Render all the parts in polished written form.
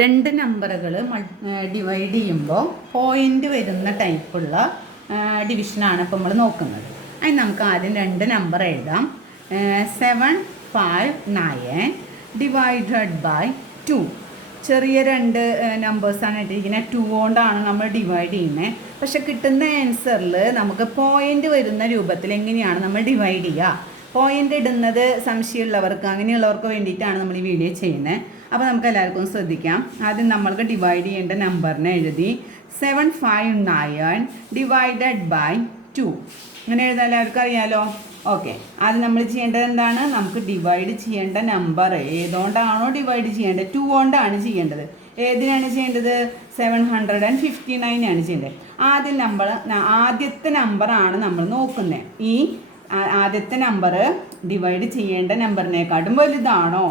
രണ്ട് നമ്പറുകൾ ഡിവൈഡ് ചെയ്യുമ്പോൾ പോയിൻ്റ് വരുന്ന ടൈപ്പുള്ള ഡിവിഷനാണ് ഇപ്പോൾ നമ്മൾ നോക്കുന്നത്. അതിന് നമുക്ക് ആദ്യം രണ്ട് നമ്പർ എഴുതാം. 7, 5, 9 ഡിവൈഡഡ് ബൈ 2. ചെറിയ രണ്ട് നമ്പേഴ്സാണ് ഇട്ടിരിക്കുന്നത്. 2 കൊണ്ടാണ് നമ്മൾ ഡിവൈഡ് ചെയ്യുന്നത്. പക്ഷെ കിട്ടുന്ന ആൻസറിൽ നമുക്ക് പോയിൻ്റ് വരുന്ന രൂപത്തിൽ എങ്ങനെയാണ് നമ്മൾ ഡിവൈഡ് ചെയ്യുക? പോയിൻ്റ് ഇടുന്നത് സംശയമുള്ളവർക്ക് അങ്ങനെയുള്ളവർക്ക് വേണ്ടിയിട്ടാണ് നമ്മൾ ഈ വീഡിയോ ചെയ്യുന്നത്. അപ്പോൾ നമുക്ക് എല്ലാവർക്കും ശ്രദ്ധിക്കാം. ആദ്യം നമ്മൾക്ക് ഡിവൈഡ് ചെയ്യേണ്ട നമ്പറിനെ എഴുതി 7, 5, 9 ഡിവൈഡഡ് ബൈ 2. അങ്ങനെ എഴുതാൻ എല്ലാവർക്കും അറിയാമല്ലോ. ഓക്കെ, ആദ്യം നമ്മൾ ചെയ്യേണ്ടത് എന്താണ്? നമുക്ക് ഡിവൈഡ് ചെയ്യേണ്ട നമ്പർ ഏതുകൊണ്ടാണോ ഡിവൈഡ് ചെയ്യേണ്ടത്? 2 കൊണ്ടാണ് ചെയ്യേണ്ടത്. ഏതിനാണ് ചെയ്യേണ്ടത്? 759 ആണ് ചെയ്യേണ്ടത്. ആദ്യത്തെ നമ്പറാണ് നമ്മൾ നോക്കുന്നത്. ഈ ആദ്യത്തെ നമ്പർ ഡിവൈഡ് ചെയ്യേണ്ട നമ്പറിനെക്കാട്ടും വലുതാണോ?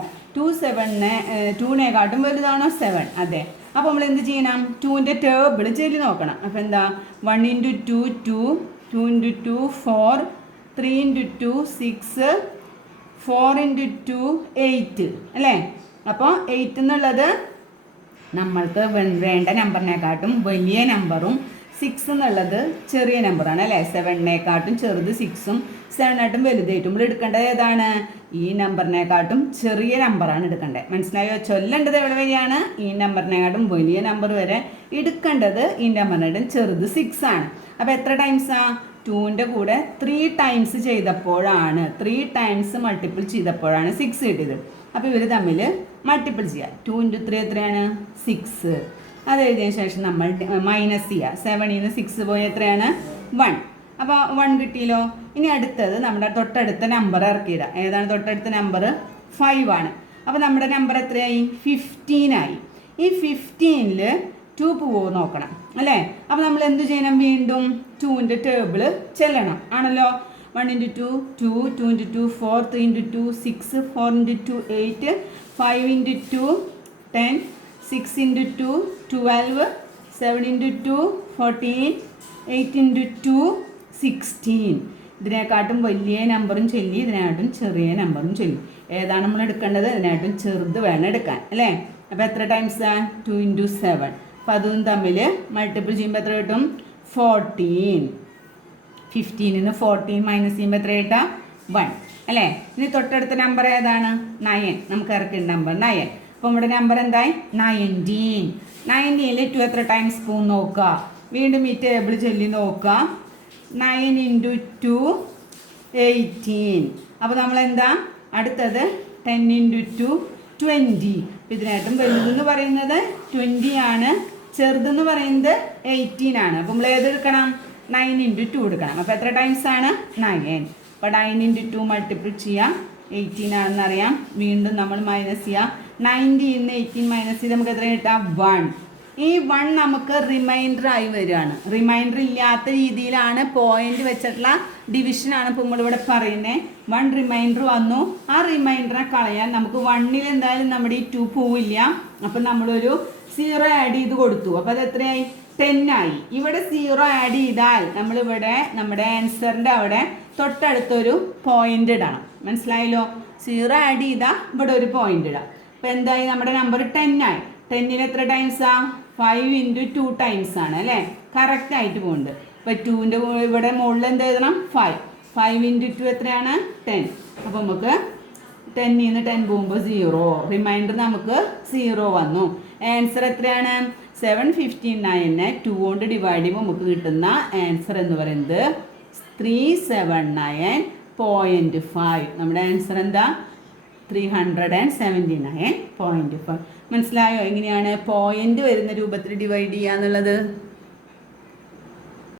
2നെക്കാട്ടും വലുതാണോ 7? അതെ. അപ്പോൾ നമ്മൾ എന്ത് ചെയ്യണം? 2ൻ്റെ ടേബിൾ ചൊല്ലി നോക്കണം. അപ്പോൾ എന്താ? 1 × 2 2, 2 × 2 4, 3 × 2 6, 4 × 2 8 അല്ലേ? അപ്പോൾ 8 എന്നുള്ളത് നമ്മൾക്ക് വേണ്ട നമ്പറിനെക്കാട്ടും വലിയ നമ്പറും 6 എന്നുള്ളത് ചെറിയ നമ്പറാണ് അല്ലേ? 7നെക്കാട്ടും ചെറുത് 6ഉം 7ആയിട്ടും വലുതായിട്ടും നമ്മൾ എടുക്കേണ്ടത് ഏതാണ്? ഈ നമ്പറിനെക്കാട്ടും ചെറിയ നമ്പറാണ് എടുക്കേണ്ടത്. മനസ്സിലായോ? ചൊല്ലേണ്ടത് എവിടെ വരെയാണ്? ഈ നമ്പറിനെക്കാട്ടും വലിയ നമ്പർ വരെ. എടുക്കേണ്ടത് ഈ നമ്പറിനായിട്ടും ചെറുത് 6 ആണ്. അപ്പോൾ എത്ര ടൈംസാണ്? 2ൻ്റെ കൂടെ 3 ടൈംസ് ചെയ്തപ്പോഴാണ് 3 ടൈംസ് മൾട്ടിപ്പിൾ ചെയ്തപ്പോഴാണ് 6 കിട്ടിയത്. അപ്പോൾ ഇവർ തമ്മിൽ മൾട്ടിപ്പിൾ ചെയ്യുക. 2 × 3 എത്രയാണ്? 6. അത് എഴുതിയതിന് ശേഷം നമ്മൾ മൈനസ് ചെയ്യുക. 7ൽ നിന്ന് 6 പോയി എത്രയാണ്? 1. അപ്പോൾ 1 കിട്ടിയല്ലോ. ഇനി അടുത്തത് നമ്മുടെ തൊട്ടടുത്ത നമ്പർ ഇറക്കിയിടുക. ഏതാണ് തൊട്ടടുത്ത നമ്പർ? 5 ആണ്. അപ്പോൾ നമ്മുടെ നമ്പർ എത്രയായി? 15 ആയി. ഈ 15ൽ 2 പോവോ നോക്കണം അല്ലേ? അപ്പോൾ നമ്മൾ എന്ത് ചെയ്യണം? വീണ്ടും 2ൻ്റെ ടേബിൾ ചെല്ലണം ആണല്ലോ. 1 × 2 2, 2 × 2 4, 3 × 2 6, 4 × 2 8, 5 × 2 10, 6 × 2 12, 7 × 2 14, 8 × 2 16. ഇതിനെക്കാട്ടും വലിയ നമ്പറും ചൊല്ലി, ഇതിനെക്കാട്ടും ചെറിയ നമ്പറും ചൊല്ലി. ഏതാണ് നമ്മൾ എടുക്കേണ്ടത്? ഇതിനായിട്ടും ചെറുത് വേണം എടുക്കാൻ അല്ലേ? അപ്പോൾ എത്ര ടൈംസാണ്? 2 × 7. അപ്പോൾ അതും തമ്മിൽ മൾട്ടിപ്പിൾ ചെയ്യുമ്പോൾ എത്ര കിട്ടും? 14. 15ൽ നിന്ന് 14 മൈനസ് ചെയ്യുമ്പോൾ എത്ര കിട്ടുക? 1 അല്ലേ? ഇനി തൊട്ടടുത്ത നമ്പർ ഏതാണ്? 9. നമുക്ക് ഇറക്കേണ്ട നമ്പർ 9. അപ്പോൾ നമ്മുടെ നമ്പർ എന്തായി? 19. 19ൽ 2 എത്ര ടൈംസ് പോകും നോക്കുക. വീണ്ടും ഈ ടേബിൾ ചൊല്ലി നോക്കുക. 9 × 2 18. അപ്പോൾ നമ്മളെന്താ അടുത്തത്? 10 × 2 20. ഇതിനായിട്ടും വലുതെന്ന് പറയുന്നത് 20 ആണ്. ചെറുതെന്ന് പറയുന്നത് 18 ആണ്. അപ്പോൾ നമ്മൾ ഏതെടുക്കണം? 9 × 2 എടുക്കണം. അപ്പോൾ എത്ര ടൈംസ് ആണ്? 9. അപ്പോൾ 9 × 2 മൾട്ടിപ്പിൾ ചെയ്യാം. 18 ആണെന്ന് അറിയാം. വീണ്ടും നമ്മൾ മൈനസ് ചെയ്യാം. 90ൽ നിന്ന് 18 മൈനസ് ചെയ്ത് നമുക്ക് എത്ര കിട്ടാം? 1. ഈ 1 നമുക്ക് റിമൈൻഡർ ആയി വരികയാണ്. റിമൈൻഡർ ഇല്ലാത്ത രീതിയിലാണ് പോയിന്റ് വെച്ചിട്ടുള്ള ഡിവിഷനാണ് ഇപ്പോൾ നമ്മളിവിടെ പറയുന്നത്. 1 റിമൈൻഡർ വന്നു. ആ റിമൈൻഡറെ കളയാൻ നമുക്ക് 1ൽ എന്തായാലും നമ്മുടെ ഈ 2 പോവില്ല. അപ്പം നമ്മളൊരു 0 ആഡ് ചെയ്ത് കൊടുത്തു. അപ്പോൾ അത് എത്രയായി? 10 ആയി. ഇവിടെ 0 ആഡ് ചെയ്താൽ നമ്മളിവിടെ നമ്മുടെ ആൻസറിൻ്റെ അവിടെ തൊട്ടടുത്തൊരു പോയിന്റ് ഇടണം. മനസ്സിലായല്ലോ? 0 ആഡ് ചെയ്താൽ ഇവിടെ ഒരു പോയിന്റ് ഇടാം. അപ്പോൾ എന്തായി? നമ്മുടെ നമ്പർ 10 ആയി. 10ൽ എത്ര ടൈംസാണ്? 5 × 2 ടൈംസ് ആണ് അല്ലേ? കറക്റ്റ് ആയിട്ട് പോകുന്നുണ്ട്. അപ്പോൾ 2ൻ്റെ ഇവിടെ മുകളിൽ എന്ത് എഴുതണം? 5. 5 × 2 എത്രയാണ്? 10. അപ്പോൾ നമുക്ക് 10ൽ നിന്ന് 10 പോകുമ്പോൾ 0. റിമൈൻഡർ നമുക്ക് 0 വന്നു. ആൻസർ എത്രയാണ്? 759നെ 2 കൊണ്ട് ഡിവൈഡ് ചെയ്യുമ്പോൾ നമുക്ക് കിട്ടുന്ന ആൻസർ എന്ന് പറയുന്നത് 379.5. നമ്മുടെ ആൻസർ എന്താ? 379.5. മനസ്സിലായോ എങ്ങനെയാണ് പോയിന്റ് വരുന്ന രൂപത്തിൽ ഡിവൈഡ് ചെയ്യുക എന്നുള്ളത്?